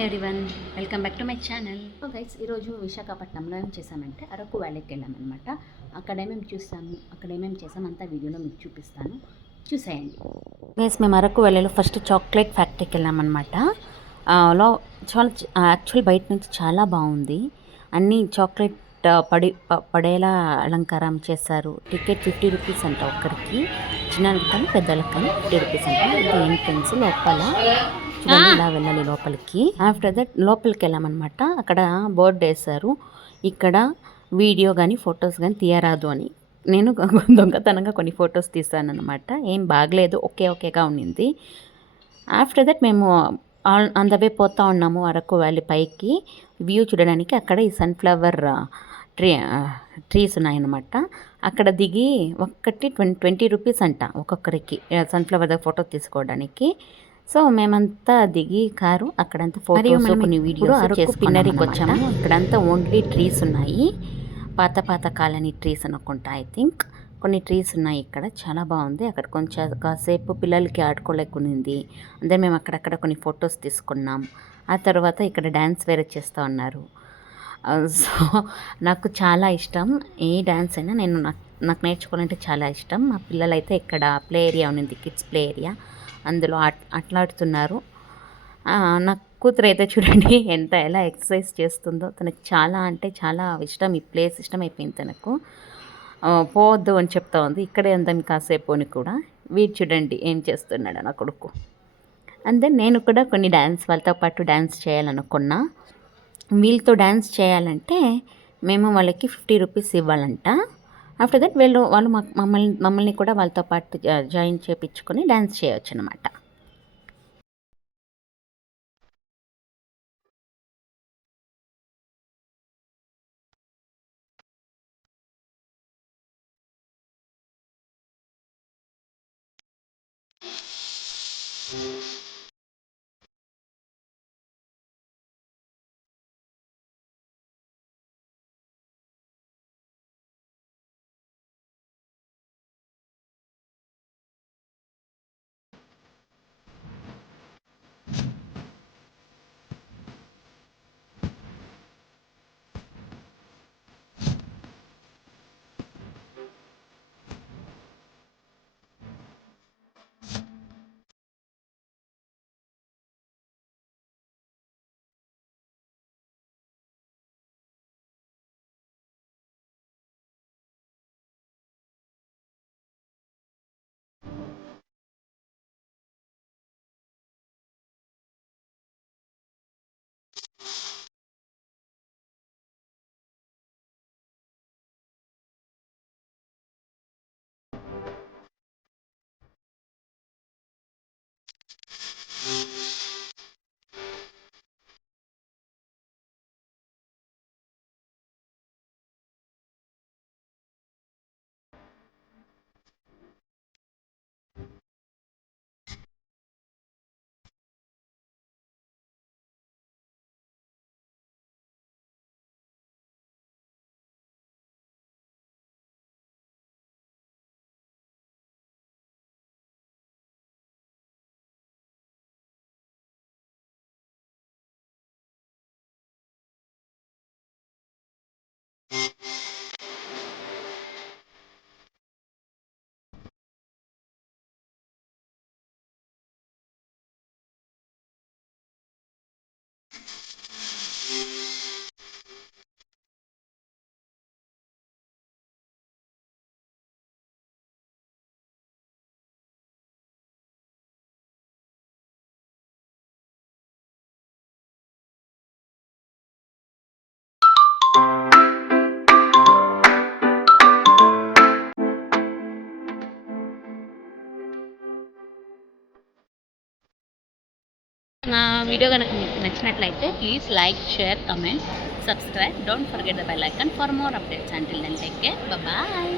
Everyone, welcome back to my channel. Guys, ఈరోజు విశాఖపట్నంలో ఏం చేసామంటే అరకు వ్యాలీకి వెళ్ళామన్నమాట. అక్కడ ఏమేమి చూసాము, అక్కడ ఏమేమి చేసాము అంతా వీడియోలో మీకు చూపిస్తాను, చూసేయండి. గైస్, మేము అరకు వ్యాలీలో ఫస్ట్ చాక్లెట్ ఫ్యాక్టరీకి వెళ్ళామన్నమాట. లో చాలా యాక్చువల్ బయట నుంచి చాలా బాగుంది. అన్నీ చాక్లెట్ పడేలా అలంకారం చేశారు. టికెట్ 50 రూపీస్ అంట ఒక్కరికి, చిన్నకి కానీ పెద్దలకు కానీ 50 రూపీస్ అంట. ఇది ఎంట్రన్స్. లోపల చూడండి, ఇలా వెళ్ళాలి లోపలికి. ఆఫ్టర్ దట్ లోపలికి వెళ్ళామన్నమాట. అక్కడ బోర్డు వేశారు, ఇక్కడ వీడియో కానీ ఫొటోస్ కానీ తీయరాదు అని. నేను దొంగతనంగా కొన్ని ఫొటోస్ తీసాను అనమాట. ఏం బాగలేదు, ఓకేగా ఉండింది. ఆఫ్టర్ దట్ మేము ఆన్ ద వే పోతూ ఉన్నాము అరకు వ్యాలీ పైకి వ్యూ చూడడానికి. అక్కడ ఈ సన్ఫ్లవర్ ట్రీస్ ఉన్నాయన్నమాట. అక్కడ దిగి ఒక్కటి 20 రూపీస్ అంట ఒక్కొక్కరికి సన్ఫ్లవర్ ఫోటో తీసుకోవడానికి. సో మేమంతా దిగి కారు అక్కడంతా ఫోటోస్ కొన్ని వీడియోస్ చేసుకున్నరికి వచ్చాము. ఇక్కడంతా ఓన్లీ ట్రీస్ ఉన్నాయి, పాత కాలనీ ట్రీస్ అనుకుంటా. ఐ థింక్ కొన్ని ట్రీస్ ఉన్నాయి ఇక్కడ. చాలా బాగుంది. అక్కడ కొంచెం కాసేపు పిల్లలకి ఆడుకోలేకునింది. అందరం మేము అక్కడక్కడ కొన్ని ఫొటోస్ తీసుకున్నాం. ఆ తర్వాత ఇక్కడ డ్యాన్స్ వేరే చేస్తూ ఉన్నారు. సో నాకు చాలా ఇష్టం ఏ డ్యాన్స్ అయినా. నాకు నేర్చుకోవాలంటే చాలా ఇష్టం. మా పిల్లలైతే ఇక్కడ ప్లే ఏరియా ఉన్నింది, కిడ్స్ ప్లే ఏరియా, అందులో అట్లాడుతున్నారు. నా కూతురు అయితే చూడండి ఎలా ఎక్సర్సైజ్ చేస్తుందో. తనకు చాలా అంటే చాలా ఇష్టం, ఈ ప్లేస్ ఇష్టమైపోయింది తనకు. పోవద్దు అని చెప్తా ఉంది. ఇక్కడే అందాం కాసేపు అని కూడా. వీడు చూడండి ఏం చేస్తున్నాడు నా కొడుకు. అంతే, నేను కూడా కొన్ని డ్యాన్స్ వాళ్ళతో పాటు డ్యాన్స్ చేయాలనుకున్నా. వీళ్ళతో డ్యాన్స్ చేయాలంటే మేము వాళ్ళకి 50 రూపీస్ ఇవ్వాలంట. ఆఫ్టర్ దట్ వాళ్ళు మమ్మల్ని కూడా వాళ్ళతో పాటు జాయిన్ చేయించుకొని డ్యాన్స్ చేయవచ్చు అనమాట. నా వీడియో కనుక మీకు నచ్చినట్లయితే please like, share, comment, subscribe. Don't forget the bell icon for more updates. Until then take care, bye.